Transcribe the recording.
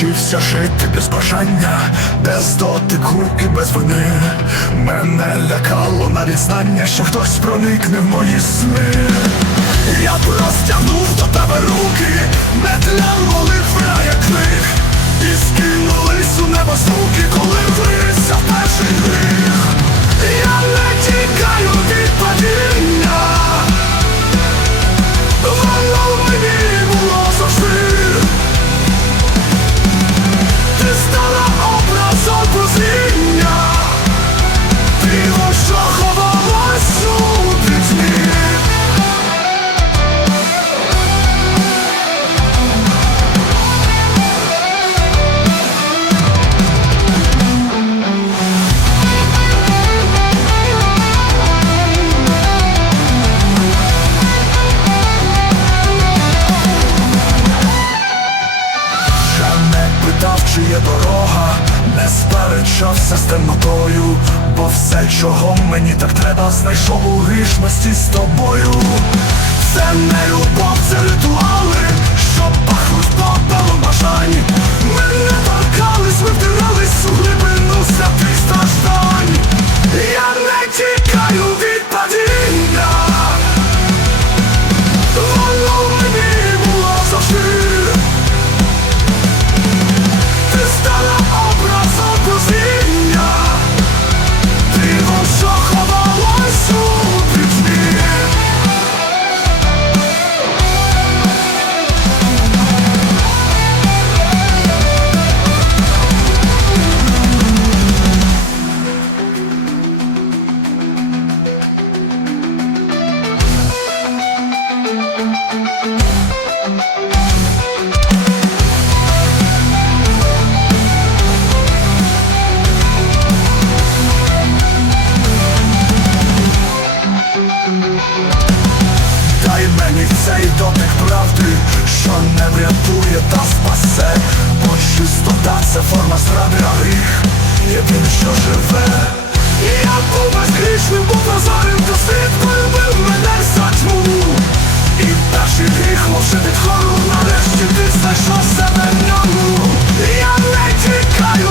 Вчився жити без бажання, без дотику і без вини. Мене лякало навіть знання, що хтось проникне в мої сни. Я простягнув сперечався з темнотою, бо все, чого мені так треба, знайшов у грішності з тобою. Це не любов, що живе. Я був безгрішним, був прозорим, то світ полюбив мене за тьму. І перший гріх мовчи від хору, нарешті ти знайшов себе в ньому. Я не тікаю